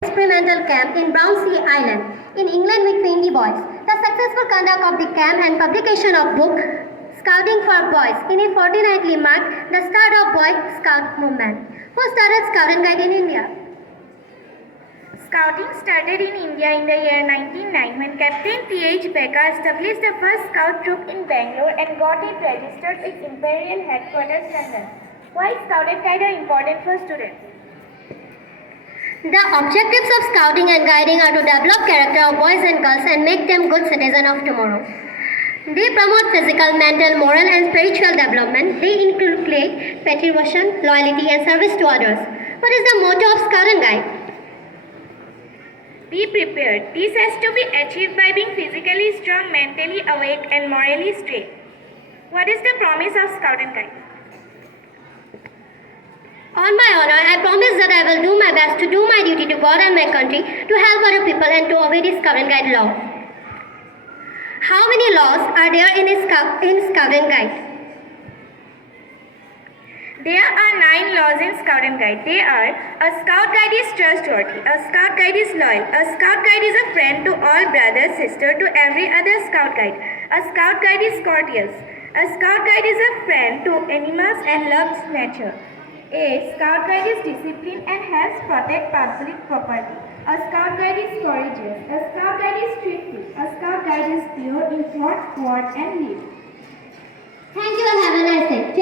Experimental camp in Brownsea Island in England with 20 boys. The successful conduct of the camp and publication of book Scouting for Boys in a fortnightly marked the start of Boy Scout movement. Who started Scout and Guide in India? Scouting started in India in the year 1909 when Captain T.H. Becca established the first scout troop in Bangalore and got it registered with Imperial Headquarters, London. Why Scout and Guide are important for students? The objectives of scouting and guiding are to develop character of boys and girls and make them good citizens of tomorrow. They promote physical, mental, moral and spiritual development. They inculcate patriotism, loyalty and service to others. What is the motto of Scout and Guide? Be prepared. This has to be achieved by being physically strong, mentally awake and morally straight. What is the promise of Scout and Guide? On my honor, I promise that I will do my best to do my duty to God and my country, to help other people and to obey the Scout and Guide law. How many laws are there in Scout and Guide? There are 9 laws in Scout and Guide. They are: a Scout Guide is trustworthy, a Scout Guide is loyal, a Scout Guide is a friend to all brothers, sister to every other Scout Guide, a Scout Guide is courteous, a Scout Guide is a friend to animals and loves nature. A Scout Guide is disciplined and helps protect public property. A Scout Guide is courageous. A Scout Guide is thrifty. A Scout Guide is pure in thought, word and deed. Thank you and have a nice day.